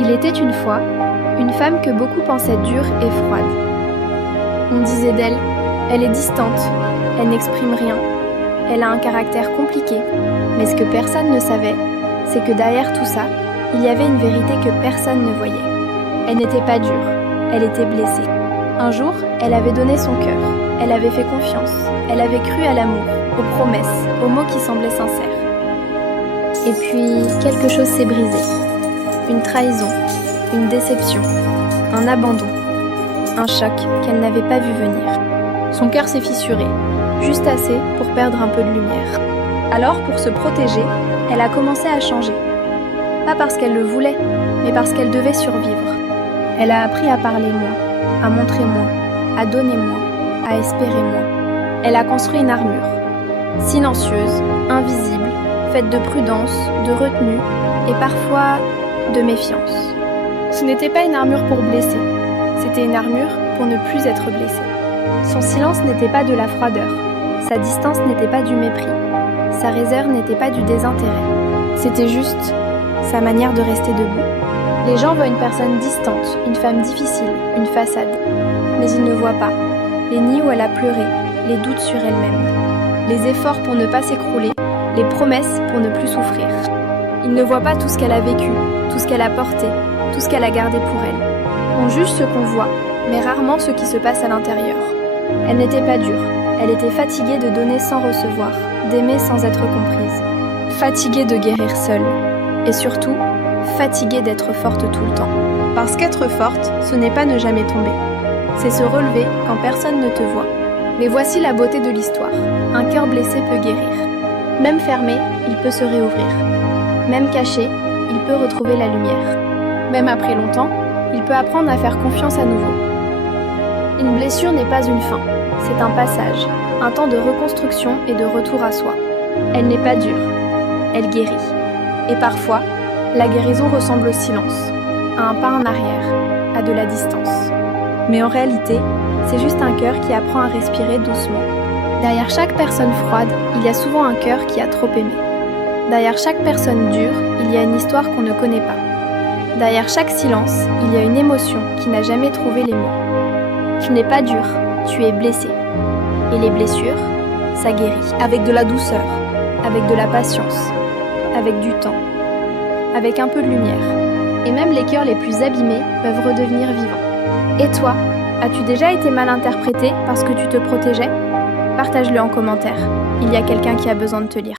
Il était une fois une femme que beaucoup pensaient dure et froide. On disait d'elle, elle est distante, elle n'exprime rien, elle a un caractère compliqué. Mais ce que personne ne savait, c'est que derrière tout ça, il y avait une vérité que personne ne voyait. Elle n'était pas dure, elle était blessée. Un jour, elle avait donné son cœur, elle avait fait confiance, elle avait cru à l'amour, aux promesses, aux mots qui semblaient sincères. Et puis, quelque chose s'est brisé. Une trahison, une déception, un abandon, un choc qu'elle n'avait pas vu venir. Son cœur s'est fissuré, juste assez pour perdre un peu de lumière. Alors, pour se protéger, elle a commencé à changer. Pas parce qu'elle le voulait, mais parce qu'elle devait survivre. Elle a appris à parler moins, à montrer moins, à donner moins, à espérer moins. Elle a construit une armure, silencieuse, invisible, faite de prudence, de retenue et parfois de méfiance. Ce n'était pas une armure pour blesser, c'était une armure pour ne plus être blessée. Son silence n'était pas de la froideur, sa distance n'était pas du mépris, sa réserve n'était pas du désintérêt. C'était juste sa manière de rester debout. Les gens voient une personne distante, une femme difficile, une façade. Mais ils ne voient pas les nids où elle a pleuré, les doutes sur elle-même, les efforts pour ne pas s'écrouler, les promesses pour ne plus souffrir. Ils ne voient pas tout ce qu'elle a vécu, tout ce qu'elle a porté, tout ce qu'elle a gardé pour elle. On juge ce qu'on voit, mais rarement ce qui se passe à l'intérieur. Elle n'était pas dure, elle était fatiguée de donner sans recevoir, d'aimer sans être comprise. Fatiguée de guérir seule. Et surtout, fatiguée d'être forte tout le temps. Parce qu'être forte, ce n'est pas ne jamais tomber. C'est se relever quand personne ne te voit. Mais voici la beauté de l'histoire. Un cœur blessé peut guérir. Même fermé, il peut se réouvrir. Même caché, il peut retrouver la lumière. Même après longtemps, il peut apprendre à faire confiance à nouveau. Une blessure n'est pas une fin, c'est un passage, un temps de reconstruction et de retour à soi. Elle n'est pas dure, elle guérit. Et parfois, la guérison ressemble au silence, à un pas en arrière, à de la distance. Mais en réalité, c'est juste un cœur qui apprend à respirer doucement. Derrière chaque personne froide, il y a souvent un cœur qui a trop aimé. Derrière chaque personne dure, il y a une histoire qu'on ne connaît pas. Derrière chaque silence, il y a une émotion qui n'a jamais trouvé les mots. Tu n'es pas dur, tu es blessé. Et les blessures, ça guérit. Avec de la douceur, avec de la patience, avec du temps, avec un peu de lumière. Et même les cœurs les plus abîmés peuvent redevenir vivants. Et toi, as-tu déjà été mal interprété parce que tu te protégeais ? Partage-le en commentaire. Il y a quelqu'un qui a besoin de te lire.